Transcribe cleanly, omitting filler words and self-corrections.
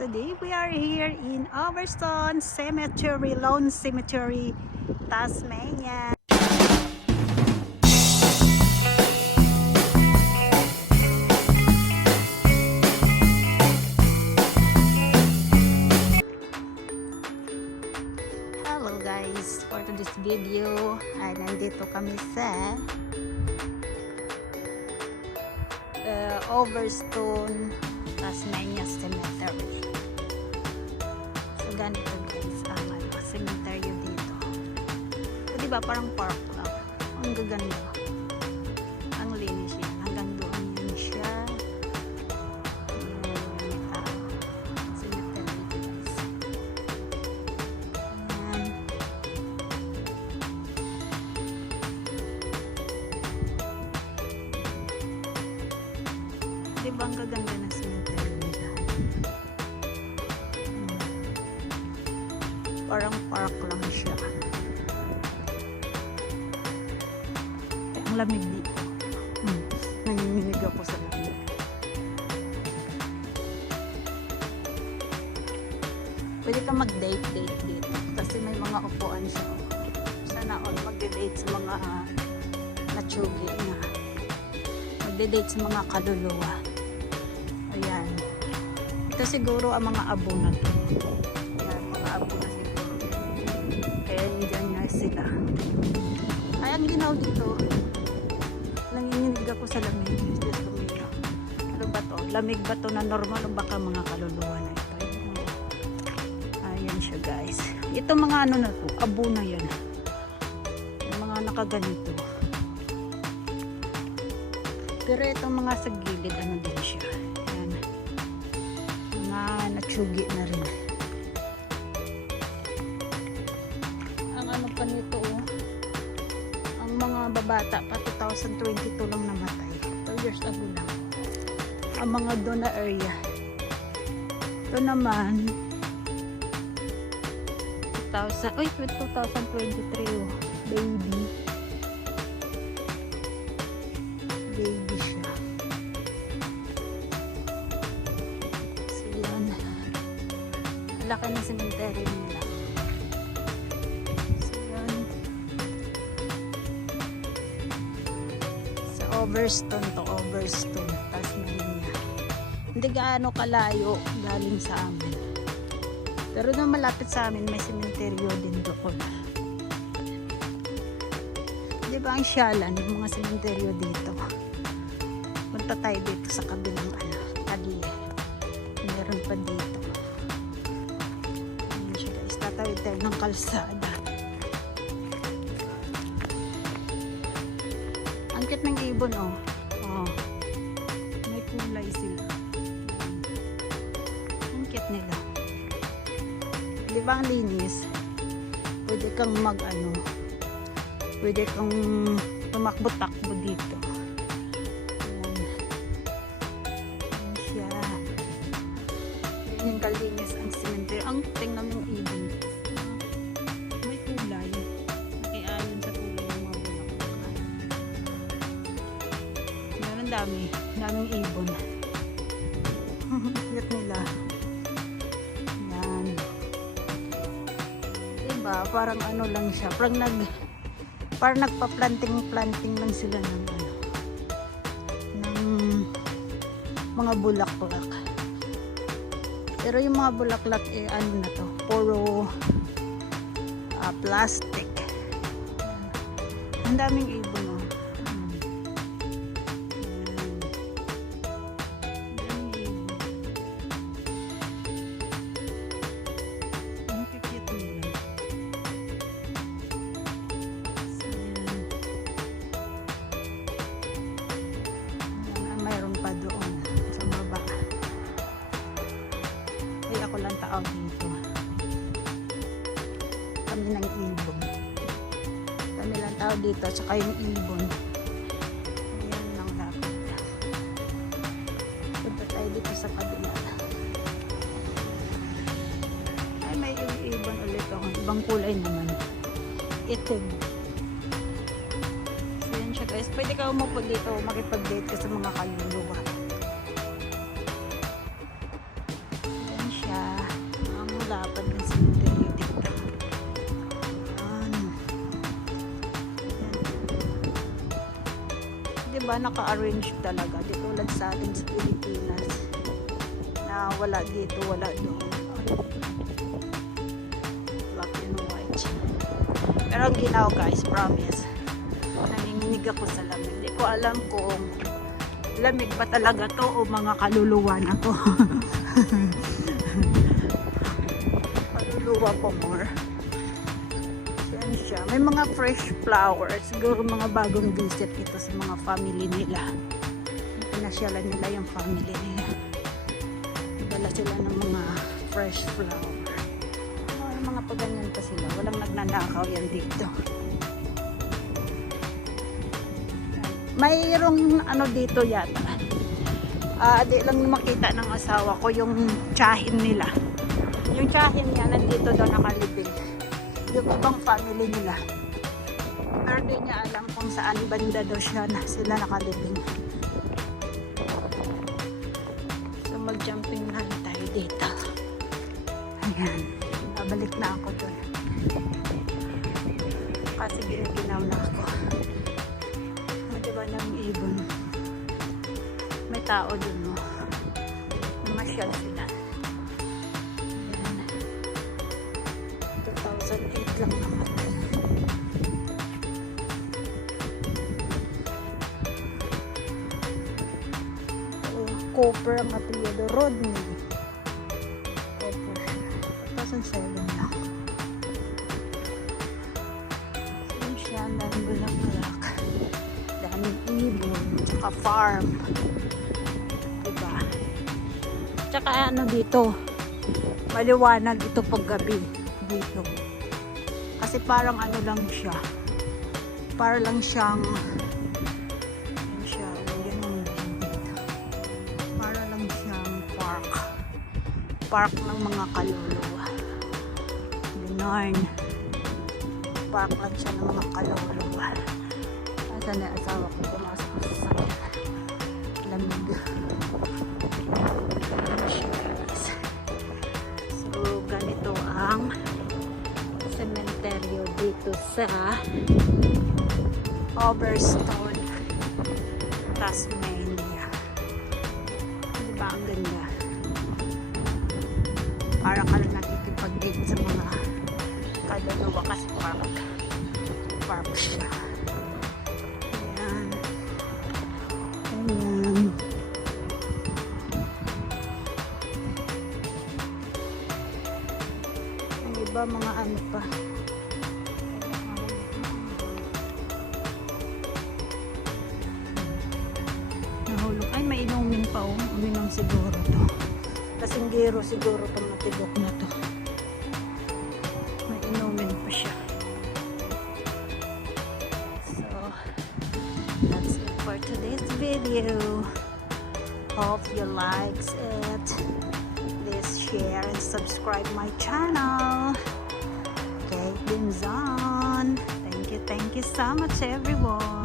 Today we are here in Overstone Cemetery, Lone Cemetery, Tasmania. Hello guys, for today's video ay nandito kami sa Overstone Tasmania Cemetery. So ganito guys ang cemetery dito. So, diba parang park lang. Ang gaganda. Ang linis yan. Hanggang doon yun siya. Cemetery guys. Ayan. Diba ang gaganda na cemetery nila? Parang park lang siya. Ang lamig dito. Nanginginig ako sa lamig. Pwede ka mag-date dito. Kasi may mga upuan siya. Sana all mag-date sa mga natsugi na. Mag-date sa mga kaluluwa. Ayan. Ito siguro ang mga abo na to. Ayan, mga abo na siguro. Kaya nandyan na sila. Ay, ang ginaw dito. Nanginginig ako sa lamig. Diyos ko mio. Ano ba to? Lamig ba to na normal o baka mga kaluluwa na ito? Ayan siya guys. Ito mga ano na to. Abo na yan. Yung mga nakaganito. Pero itong mga sa gilid, ano din siya. Ayan. Mga natsugi na rin. Ang ano pa nito, ang mga babata pa 2022 lang namatay. 2 years ago lang. Ang mga doon na area. Ito naman, 2023 baby. Baby siya. So yan. Laki na cemetery nila. So yan. Sa Overstone to Overstone, Tasmania. Hindi gaano kalayo galing sa amin. Pero nung malapit sa amin, may cemetery din doon. Di ba ang syalan, yung mga cemetery dito? Punta tayo dito sa kabilang tali. Meron pa dito. Ayan siya guys, tatawid tayo ng kalsada. Ang cute ng ibon oh. May kulay sila. Ang cute nila. Di ba ang linis? Pwede kang pwede kang tumakbo-takbo dito. Ayan siya. Ayan yung kalinis ang cemetery. Ang tingnan mong ibon. May kulay. Nakiayon sa kulay ng mga bulaklak. Meron daming ibon. Cute nila. Ayan. Diba? Parang ano lang siya. Parang nagpa-planting lang sila ng mga bulaklak. Pero yung mga bulaklak ano na to, puro plastic. Ang daming ibon oh. Ang cute nila. Mayroon pa doon sa baba. Ay, ako lang tao dito. Kami ng ibon. Kami lang tao dito, tsaka yung ibon. Ayan lang dapat. Punta tayo dito sa kabila. Ay, may yung ibon ulit ako. Ibang kulay naman. Itim. Guys, pwede ka umupo dito, makipag-date ka sa mga kaluluwa. Ayan siya. Diba naka-arrange talaga. Di tulad sa atin sa Pilipinas. Na wala dito, wala doon. Black and white. Pero ang ginawa guys, promise. Nanginginig ako sa lamig. Hindi ko alam kung lamig ba talaga to o mga kaluluwa na to. Kaluluwa ko more. Yan siya. May mga fresh flowers. Siguro mga bagong visit ito sa mga family nila. Pinasyalan nila yung family nila. Dala sila ng mga fresh flower. Yung mga paganyan pa sila. Walang nagnanakaw yan dito. Mayroong ano dito yata. Di lang makita ng asawa ko yung tsahin nila. Yung tsahin niya nandito daw nakalibing. Yung ibang family nila. Pero di niya alam kung saan banda daw sila nakalibing. So mag-jumping na tayo dito. Ayan. Babalik na ako doon. Kasi ginaginaw na ako. Diba ng ibon? May tao dun, no? Namasyal sila. Ayan. 2008 lang naman. Cooper ang apelyido. Rodney. Cooper. 2007 lang. Ayan siya. Daming bulaklak. Daming ibon. Tsaka farm. Diba? Tsaka ano dito. Maliwanag ito paggabi. Dito. Kasi parang ano lang siya. Para lang siyang park ng mga kaluluwa. Ganon. Park lang siya ng mga kaluluwa. Asan na asawa ko pumasok sa sakit. Lamig. So, ganito ang sementeryo dito sa Overstone, Tasmania. Diba ang ganda? Para ka lang nakikipag-date sa mga kaluluwa kasi park siya. Ayan. Ayan. Ang iba mga ano pa. Nahulog. Ay, may inumin pa oh. Uminom siguro to. Kasinggero siguro itong matibok na to. May inumin pa siya. So, that's it for today's video. Hope you likes it. Please share and subscribe my channel. Okay, Dimson. Thank you so much everyone.